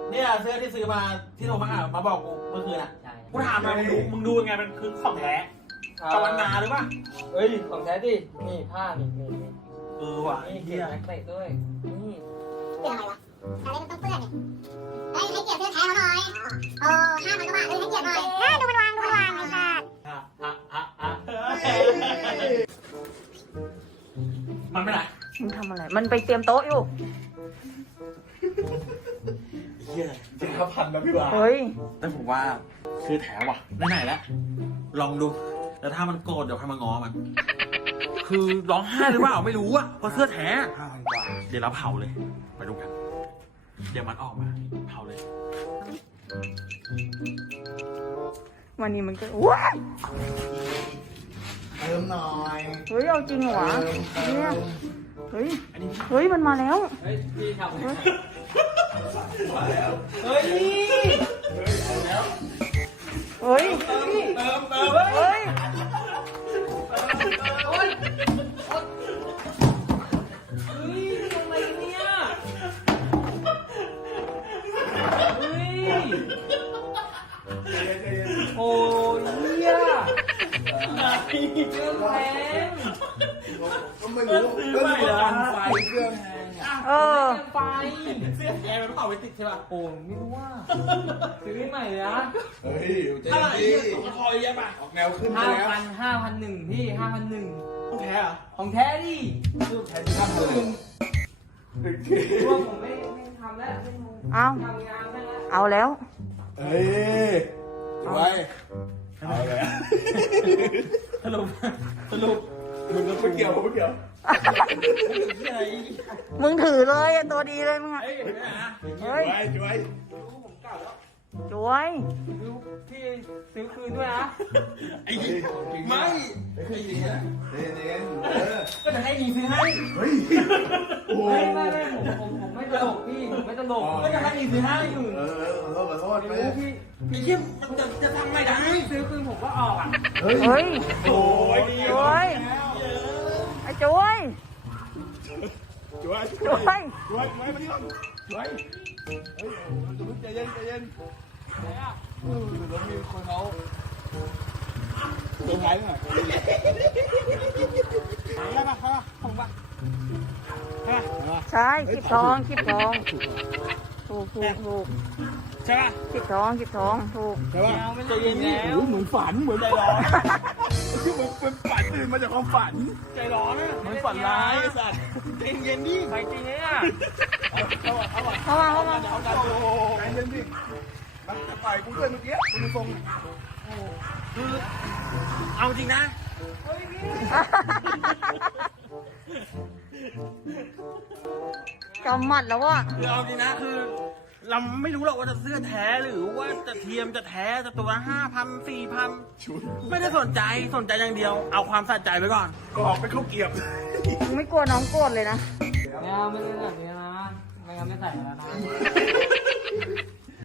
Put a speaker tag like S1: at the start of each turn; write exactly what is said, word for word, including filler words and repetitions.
S1: เนี่ยเสื้อที่ซื้อมาที่โทรมาอ่ะมาบอกกูเมื่อคืนอ่ะ
S2: ใช่
S1: กูถามมามึงดูมึงดูยังไงมันคือของแท้ตะวันนาหรือเปล่า
S2: เฮ้ยของแท้ดินี่ผ้านี่นี่นี่
S1: เออว่ะ
S2: นี่
S1: ไอ้
S2: เก็
S1: เหี้
S2: บ
S1: ย
S2: แม็กเตะด้วยนี่
S3: เกี่ยวอะไรวะอะไรมันต้องเปื้อนเนี่ยเฮ้ยให้เกียรติเสื้อแท้เขาหน่อยโอ้ห้าพันกว่าบาทเลยให้เกียรติหน่อยเฮ้ยดูมันวางดูมันวางไอ้สัส
S1: อ่ะอ่ะอ่ะอ่ะมันไม่ไหน
S4: มันทำอะไร มันไปเตรียมโต๊ะอยู่
S1: เหี้ย
S5: จริงครับพันนะพี่บ่า
S4: เฮ้ย
S1: แต่ผมว่าคือแถวว่ะไหนๆแล้วลองดูแล้วถ้ามันโกรธเดี๋ยวให้มาง้อมัน คือร้องไห้หรือเปล่าไม่รู้อะเพราะเสื้อแท้
S5: ห้าพันกว่า
S1: เดี๋ยวเราเผาเลยไปดูกัน เดี๋ยวมันออกมาเผาเลย
S4: วันนี้มันก็ว้าย
S5: เติมหน่อย
S4: เฮ้ย เอาจริงเหรอวะ
S5: เติม
S4: เนี่ย
S5: เติม
S4: เฮ้ย เฮ้ย มันมาแล้ว
S2: เฮ้ยพี่ทำ
S4: เฮ้ย
S5: มาแล้ว
S2: เฮ้ย
S4: เฮ้ย
S1: เติมเติม
S4: เฮ้ย
S2: โอ๊ยเฮ้ยทำอะไรเนี่ยเฮ้ยโอ้ยเหี้ยเรื่องแพง
S5: ก็ไม่รู้ก็มีกันไฟเครื่องแพงอ่ะ
S4: เออ
S2: ไป
S1: เสื้อแท้มันเผาไปติดใช่ป่ะ
S2: โอ้ไม่รู้ว่าซื้อใหม่เลยนะ
S5: เฮ้ยใจ
S1: ถ้าไอ้
S5: เย็
S1: เหี้ย
S5: น
S1: มันพอเยอะป่ะ
S5: ออกแนวขึ้นไป
S2: ห้า
S5: แล้ว
S2: พันห้าพันหนึ่งพี่ห้าพันหนึ่ง
S1: ต้องแท้เหรอ
S2: ของแท้ดิ
S5: แทนที่ห้าพันเลยหนึ่งที
S2: พวกผมไม่ไม่ทำแล้วไม่ทำ
S4: เอา
S2: ทำงานได้แล้ว
S4: เอาแล้ว
S5: เฮ้ยไว้เอาเลย
S1: สรุปสรุป
S5: มึงก็ไม่เกี่ยวไม่เกี่ยว
S1: เหี้ยอะไร
S4: มึงถือเลยอะตัวดีเลยมึงอะ
S1: เฮ้ยไม่ได้นะ
S4: เฮ้ย
S5: ไว้ช่วย
S2: รู้ผมเก่าแล้ว
S4: จวย
S2: รู้พี่ซื้อคืนด้วยนะ
S1: ไอ้เหี้ยไม่
S5: ไม่ขึ้นจริงนะเย็นเย็นเออ
S1: ก็จะให้ดีซื้อให้
S5: เฮ้ยโอ้โห
S2: ไม่ไม่ไม่ผมผมผมไม่ตลกพี่ผมไม่ตลก
S1: ก็จะให้ดีซื้อให้อยู่
S5: เออขอโทษขอโทษ
S2: ไม่
S5: ไป
S2: รู้พี่
S1: ไอ้เหี้ยมันจะจะทำไม่ได้
S2: พี่ซื้อคืนผมก็ออกอ่ะ
S5: เฮ้ย
S4: เฮ้ย
S1: โอ้ยดี
S4: จวยไอ้จวย
S5: ช่วย
S4: จ
S5: ช่ว
S4: วย ย
S5: ช่วยช่วยมาดิครับช่วยเฮ้ยจะพึ่งใจเย็นใจเย็นเออแล้วมีคนเขาเซอร์ไพรส์หน่อยได้ปะได้ปะผมปะใช่ปะ
S4: ใช่คลิปทองคลิปทอง ถูกถูกถูก
S1: ใช่ป่ะ
S4: คลิปทองคลิปทองถูก
S5: ใช่ปะ
S2: เอาไม่เล่นอีกแล้ว
S5: โอ้ยเหมือนฝันเหมือนใจร้อนคือเหมือนเป็นฝันตื่นมาจากความฝัน
S1: ใจร้อนอะมันฝันร้ายไอ้สัตว์ใจเย็นดิ
S2: ไปจริงเนี่ย
S5: เอาเอาเอา
S4: เข้ามาเข้ามา
S5: เอากันโอ้ใจเย็นดิมันจะต่อยกูด้วยเมื่อกี้กูทรง
S1: คือเอาจริงนะ
S4: กำหมัดแล้วว่ะ
S1: คือเอาจริงนะคือ เราไม่รู้หรอกว่าจะเสื้อแท้หรือว่าจะเทียมจะแท้จะตัวละห้าพันสี่พัน
S5: ชุน
S1: ไม่ได้สนใจสนใจอย่างเดียว เอาความสะใจไว้ก่อน
S5: ก็ออกไปเข้าเกียบ
S4: มึงไม่กลัวน้องโกรธเลยนะ
S2: ไม่เอาไม่เล่นแบบนี้นะไม่งั้นไม่ใส่แล้วนะ